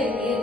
Amen.